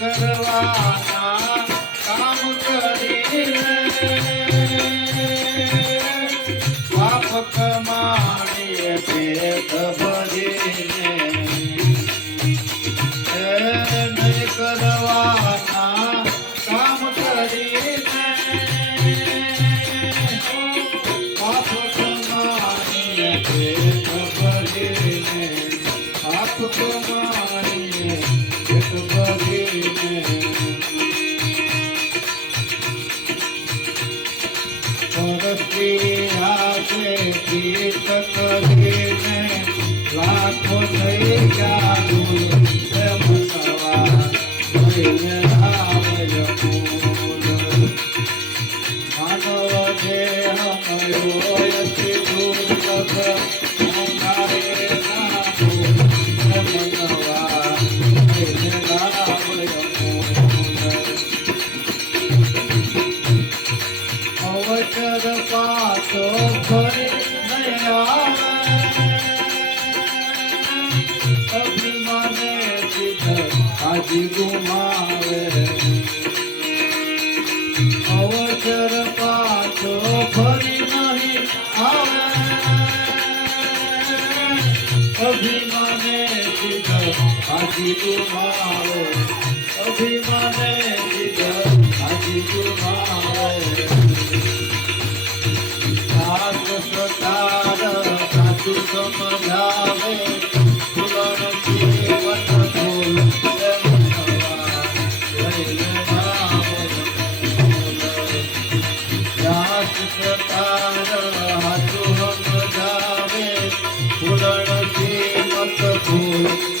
કરવાના કામ કરીને પાપ કમાણીએ પેટ ભરીને નહીં કરવાના કામ કરીને પાપ કમાણીએ પેટ ભરીને પાપ કમાણીએ પેટ ભરીને પરસ્તી હાથે પીત કરીને લાખો થઈ ગયા મનવા માનવ દેહ મયોયતિ દુર્લભ અવસર પાછો ફરી નહીં આવે અભિમાને સિદ્ધ હાજી ગુમાવે અવસર પાછો ફરી નહીં આવે અભિમાને સિદ્ધ હાજી ગુમાવે અભિમાને સિદ્ધ હાજી ગુમાવે સાચું સમજાવે ફૂલણ જીવન ફૂલ હાચું સમજાવે ફૂલણ જીવન ફૂલ